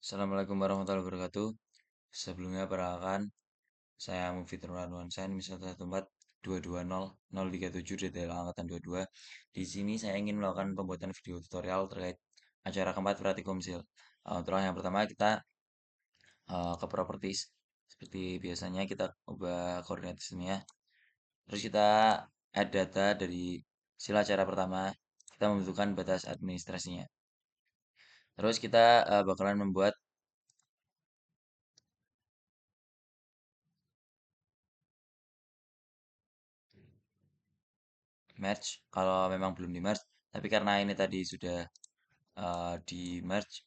Assalamualaikum warahmatullahi wabarakatuh. Sebelumnya perkenalkan, saya Mufitur Nuansan, misal 14220 dari angkatan 22. Di sini saya ingin melakukan pembuatan video tutorial terkait acara keempat Pratikomsil. Untuk yang pertama kita ke properties. Seperti biasanya kita ubah koordinat sistemnya. Terus kita add data dari sila acara pertama. Kita membutuhkan batas administrasinya. Terus kita bakalan membuat merge kalau memang belum di merge, tapi karena ini tadi sudah di merge,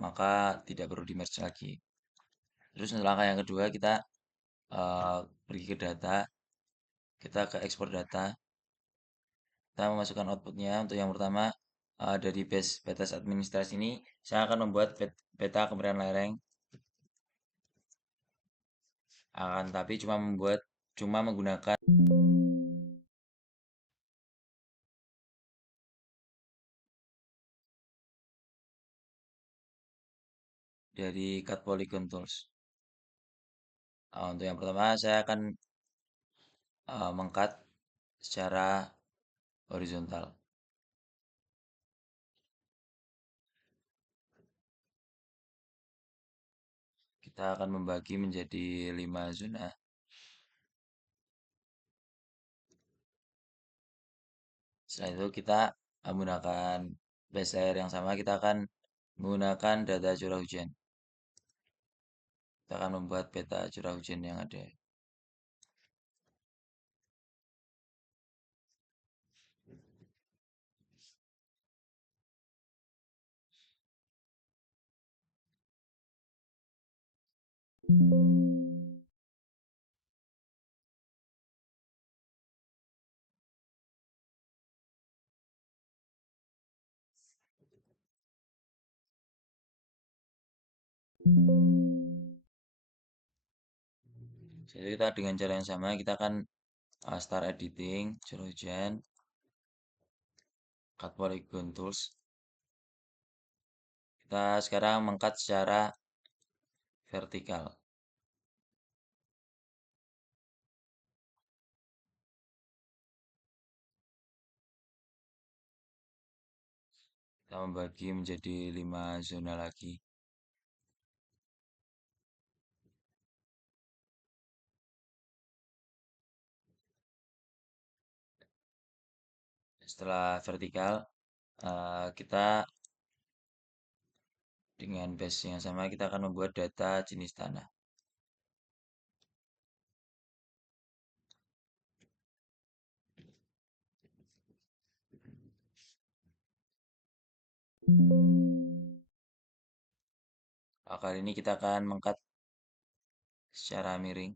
maka tidak perlu di merge lagi. Terus untuk langkah yang kedua kita pergi ke data, kita ke export data, kita memasukkan outputnya. Untuk yang pertama dari base batas administrasi ini saya akan membuat peta kemiringan lereng, akan tapi cuma menggunakan dari cut polygon tools. Untuk yang pertama saya akan mengcut secara horizontal. Kita akan membagi menjadi 5 zona. Setelah itu kita menggunakan base layer yang sama, kita akan menggunakan data curah hujan. Kita akan membuat peta curah hujan yang ada. Jadi kita dengan cara yang sama, kita akan start editing curah hujan, cut polygon tools. Kita sekarang mengcut secara vertikal. Kita membagi menjadi 5 zona lagi. Setelah vertikal, kita dengan base yang sama kita akan membuat data jenis tanah. Kali ini kita akan mengcut secara miring.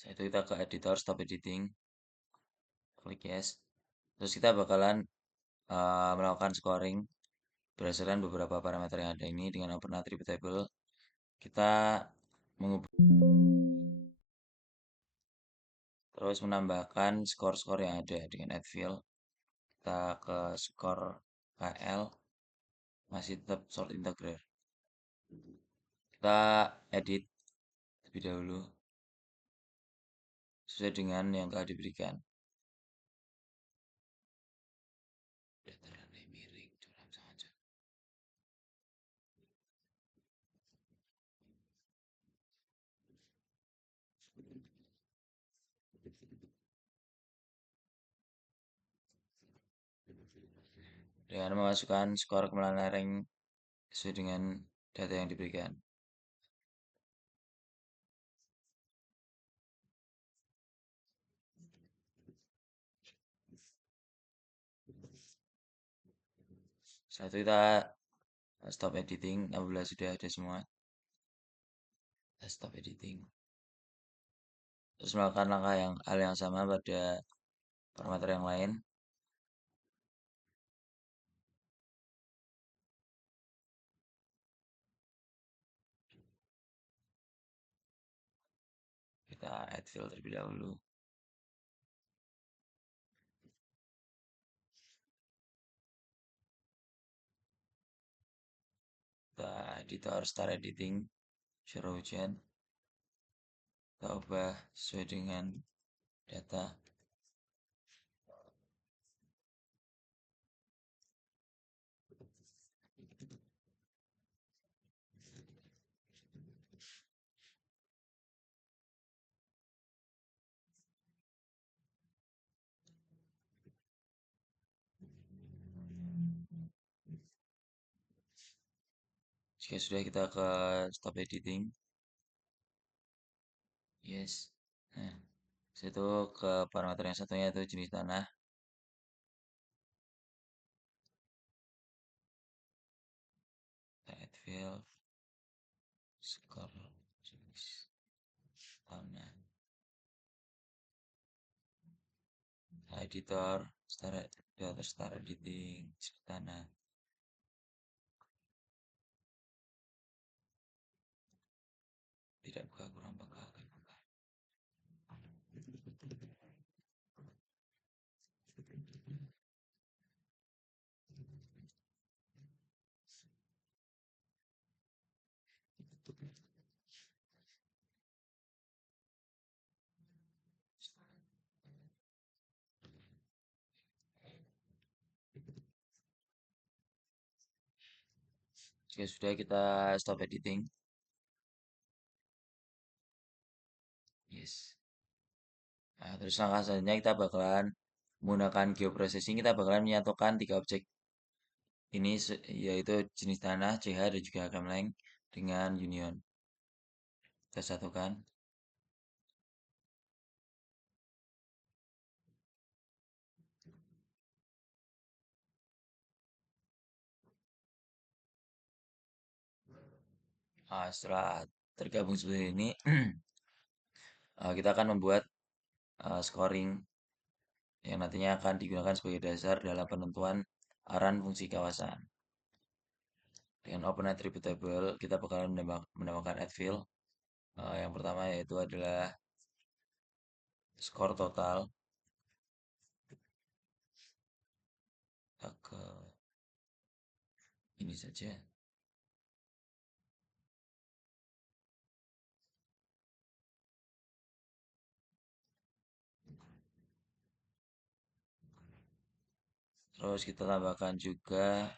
Setelah itu kita ke editor, stop editing, klik yes. Terus kita bakalan melakukan scoring berdasarkan beberapa parameter yang ada ini dengan open attribute table. Kita mengubah terus menambahkan skor-skor yang ada dengan add field. Kita ke skor KL, masih tetap sort integer. Kita edit terlebih dahulu sesuai dengan yang telah diberikan. Dengan memasukkan skor kemiringan lereng sesuai dengan data yang diberikan. Setelah itu kita stop editing apabila sudah ada semua. Kita stop editing. terus melakukan langkah yang hal yang sama pada parameter yang lain. Kita add fill terlebih dahulu. Kita editor start editing, curah hujan, kita ubah sesuai dengan data. Jika sudah, kita ke stop editing. Yes. Nah, situ ke parameter yang satunya itu jenis tanah. Kita add fill, skor jenis tanah. Editor, start editing, jenis tanah. Tidak buka, kurang buka, buka. Jika sudah, kita stop editing. Yes. Nah, terus langkah selanjutnya kita bakalan menggunakan geoprocessing, kita bakalan menyatukan tiga objek ini yaitu jenis tanah, CH, dan juga length dengan union. Kita satukan. Nah, setelah tergabung seperti ini, kita akan membuat scoring yang nantinya akan digunakan sebagai dasar dalam penentuan aran fungsi kawasan. Dengan open attributable, kita bakalan menambahkan add fill. Yang pertama yaitu adalah skor total. Kita ke ini saja. Terus kita tambahkan juga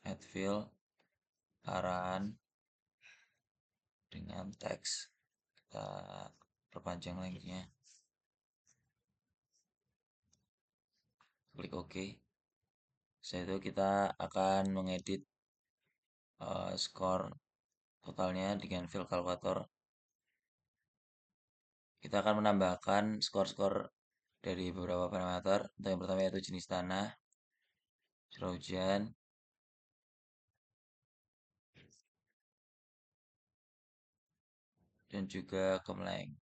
add fill arahan dengan teks. Kita perpanjang lengthnya. Klik OK. Setelah itu kita akan mengedit skor totalnya dengan fill kalkulator. Kita akan menambahkan skor-skor dari beberapa parameter. Untuk yang pertama yaitu jenis tanah, curah hujan, dan juga gemleng.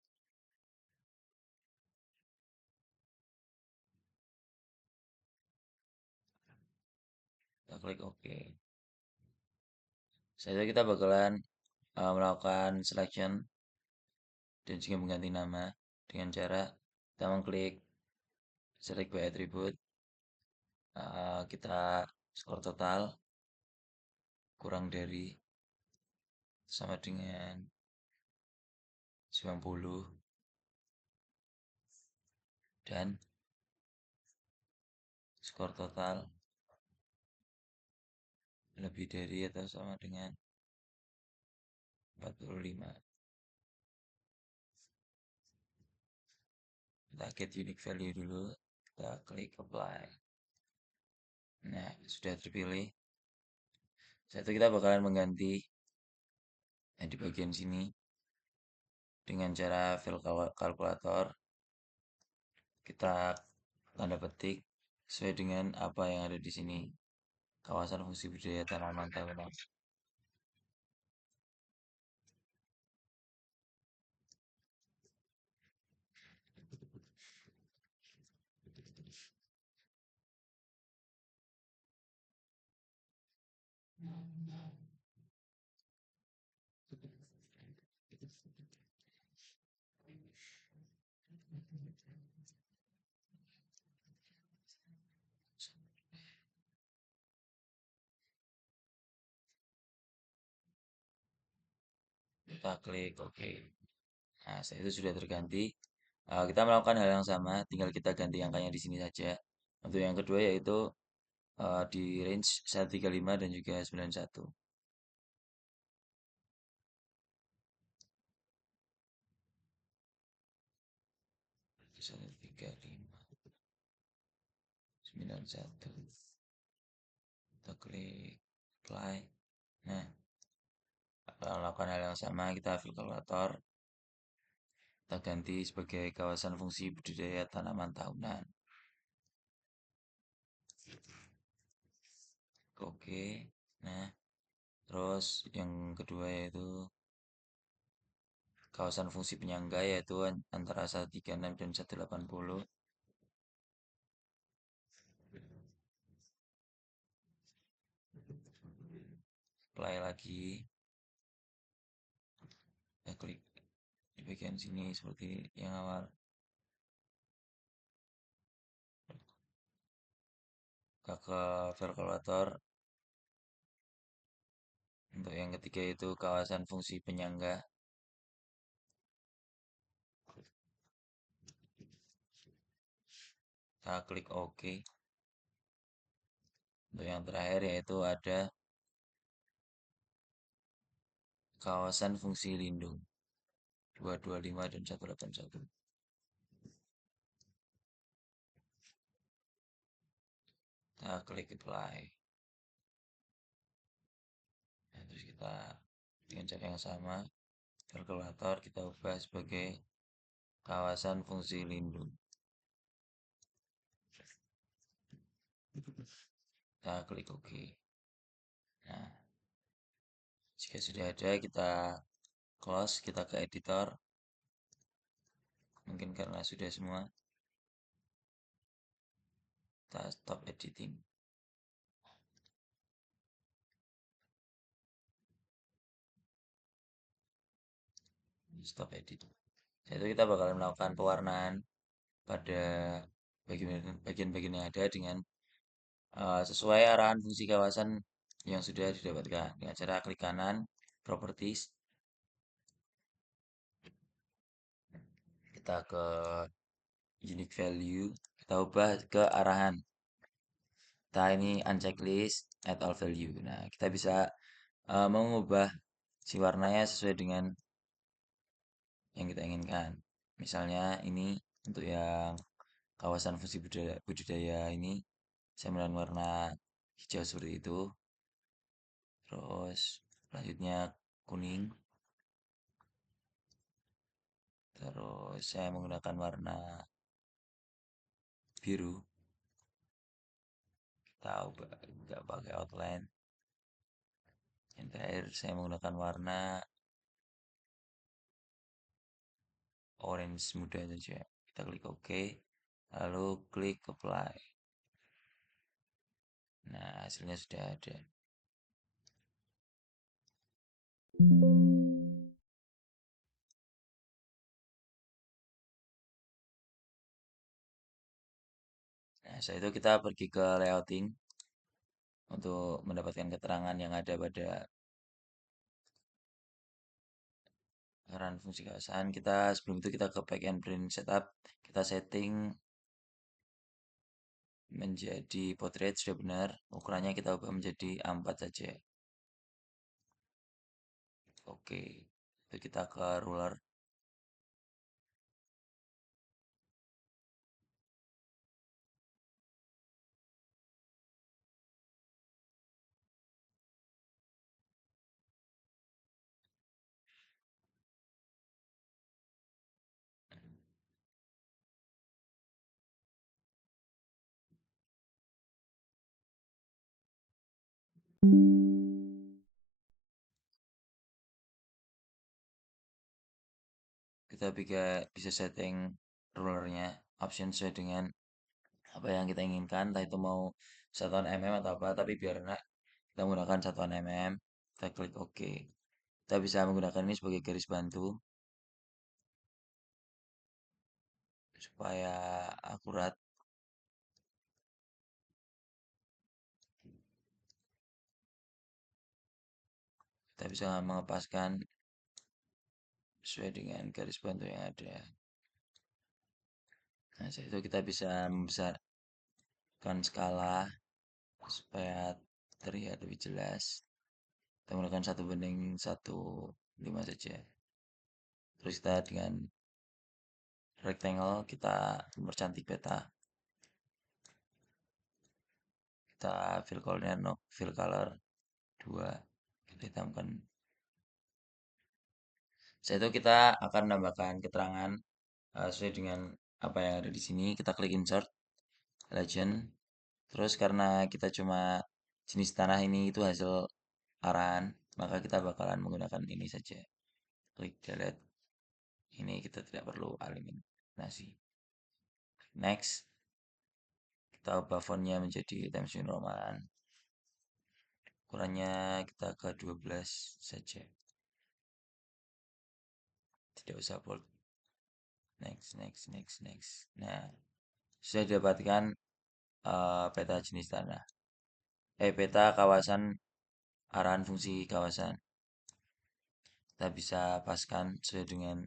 Kita klik OK. Setelah itu kita bakalan melakukan selection dan juga mengganti nama dengan cara kita mengklik select by attribute. Kita skor total kurang dari sama dengan 90 dan skor total lebih dari atau sama dengan 45. Kita get unique value dulu, kita klik apply. Nah, sudah terpilih. Setelah itu kita bakalan mengganti di bagian sini dengan cara fill kalkulator. Kita tanda petik sesuai dengan apa yang ada di sini. Kawasan fungsi budaya tanaman tahunan. Kita klik OK. Nah, setelah itu sudah terganti. Kita melakukan hal yang sama, tinggal kita ganti angkanya di sini saja. Untuk yang kedua yaitu di range 135 dan juga 91. 135, 91. Kita klik apply. Nah, lakukan hal yang sama, kita fill kalkulator, kita ganti sebagai kawasan fungsi budidaya tanaman tahunan. Oke. Nah, terus yang kedua yaitu kawasan fungsi penyangga yaitu antara 136 dan 180. Apply lagi. Kita klik di bagian sini seperti yang awal. Kita ke kalkulator. Untuk yang ketiga itu kawasan fungsi penyangga. Kita klik OK. Untuk yang terakhir yaitu ada kawasan fungsi lindung 225 dan 181. Kita klik apply. Nah, terus kita dengan cara yang sama, kalkulator kita ubah sebagai kawasan fungsi lindung. Kita klik OK. Nah, jika sudah ada, kita close, kita ke editor. Mungkin karena sudah semua, kita stop editing. Stop edit. Setelah itu kita bakal melakukan pewarnaan pada bagian-bagian yang ada dengan sesuai arahan fungsi kawasan yang sudah didapatkan dengan cara klik kanan, properties, kita ke unique value, kita ubah ke arahan. Kita ini uncheck list, add all value. Nah, kita bisa mengubah si warnanya sesuai dengan yang kita inginkan. Misalnya ini untuk yang kawasan fungsi budidaya ini saya menggunakan warna hijau seperti itu. Terus selanjutnya kuning. Terus saya menggunakan warna biru. Tahu nggak pakai outline. Yang terakhir saya menggunakan warna orange muda saja. Kita klik OK. Lalu klik apply. Nah, hasilnya sudah ada. Nah, setelah itu kita pergi ke layouting untuk mendapatkan keterangan yang ada pada arahan fungsi kawasan. Kita sebelum itu kita ke back and print setup. Kita setting menjadi portrait sudah benar. Ukurannya kita ubah menjadi A4 saja. Oke. Lalu kita ke ruler. Kita bisa setting rulernya option sesuai dengan apa yang kita inginkan, entah itu mau satuan mm atau apa, tapi biar enak kita menggunakan satuan mm. Kita klik OK. Kita bisa menggunakan ini sebagai garis bantu supaya akurat. Kita bisa mengepaskan sesuai dengan garis bantu yang ada. Nah, setelah itu kita bisa membesarkan skala supaya terlihat lebih jelas. Kita menggunakan 1:1,5 saja. Terus kita dengan rectangle kita mempercantik peta. Kita fill color 2. Kita hitamkan. Setelah itu kita akan menambahkan keterangan sesuai dengan apa yang ada di sini. Kita klik insert legend. Terus karena kita cuma jenis tanah ini itu hasil arahan, maka kita bakalan menggunakan ini saja. Klik delete. Ini kita tidak perlu eliminasi. Next, kita ubah fontnya menjadi Times New Roman. Ukurannya kita ke 12 saja. Tidak usah bold. Next. Nah, sudah didapatkan peta jenis tanah. Peta kawasan arahan fungsi kawasan. Kita bisa paskan sesuai dengan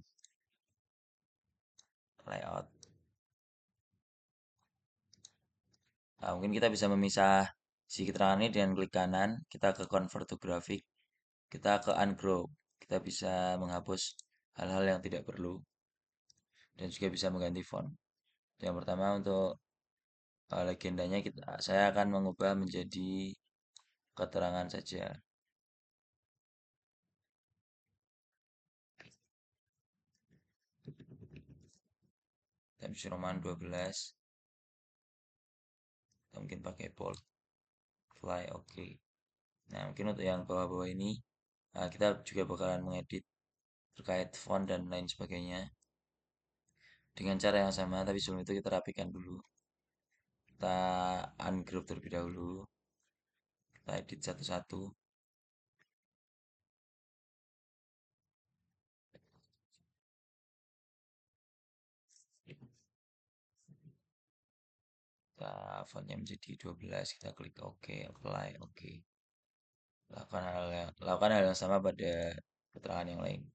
layout. Nah, mungkin kita bisa memisah si keterangan ini dengan klik kanan. Kita ke convert to graphic. Kita ke ungroup. Kita bisa menghapus hal-hal yang tidak perlu. Dan juga bisa mengganti font. Yang pertama untuk legendanya saya akan mengubah menjadi keterangan saja. Times New Roman 12. Kita mungkin pakai bold. Fly, oke. Nah, mungkin untuk yang bawah-bawah ini kita juga bakalan mengedit terkait font dan lain sebagainya dengan cara yang sama, tapi sebelum itu kita rapikan dulu. Kita ungroup terlebih dahulu. Kita edit satu-satu. Kita fontnya menjadi 12. Kita klik OK, apply, OK. Lakukan hal yang sama pada keterangan yang lain.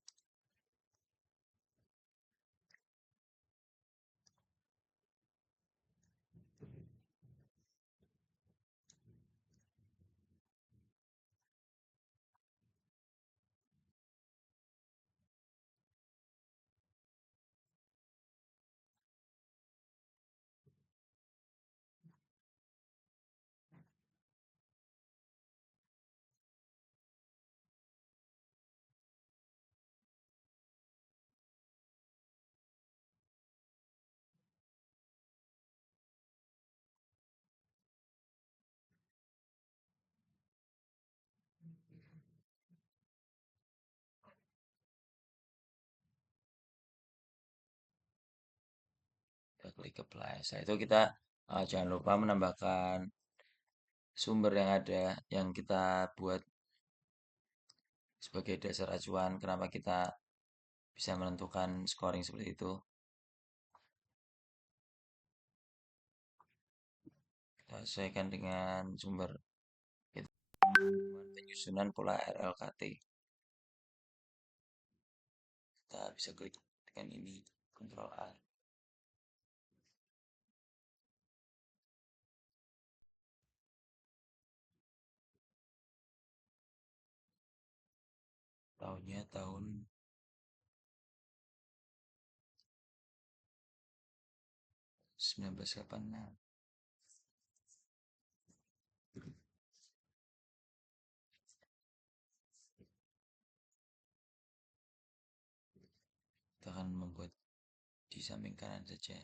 Kita klik apply. Setelah itu kita jangan lupa menambahkan sumber yang ada yang kita buat sebagai dasar acuan kenapa kita bisa menentukan scoring seperti itu. Kita sesuaikan dengan sumber penyusunan pola RLKT. Kita bisa klik dengan ini, Ctrl A. Tahunnya tahun 1986. Kita akan membuat di samping kanan saja.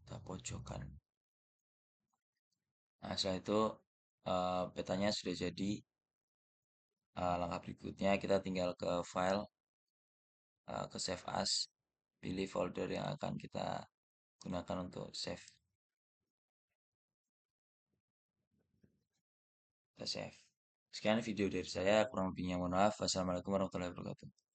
Kita pojokkan. Nah, setelah itu petanya sudah jadi. Langkah berikutnya kita tinggal ke file, ke save as, pilih folder yang akan kita gunakan untuk save. Kita save. Sekian video dari saya, kurang lebihnya mohon maaf. Wassalamualaikum warahmatullahi wabarakatuh.